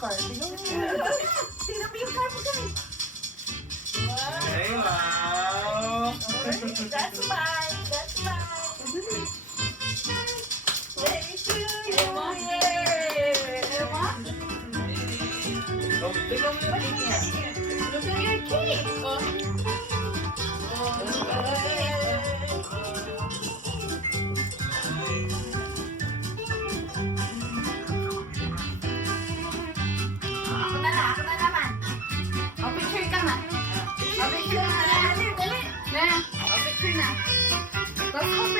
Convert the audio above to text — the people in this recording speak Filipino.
car. Tingnan mo yung car mo guys. Hey, wow! That's mine. That's mine. Thank you. Look at your cake. Ako na naman. O, picture ka na. O, picture na. Dali. Na, o, picture na. Tapos,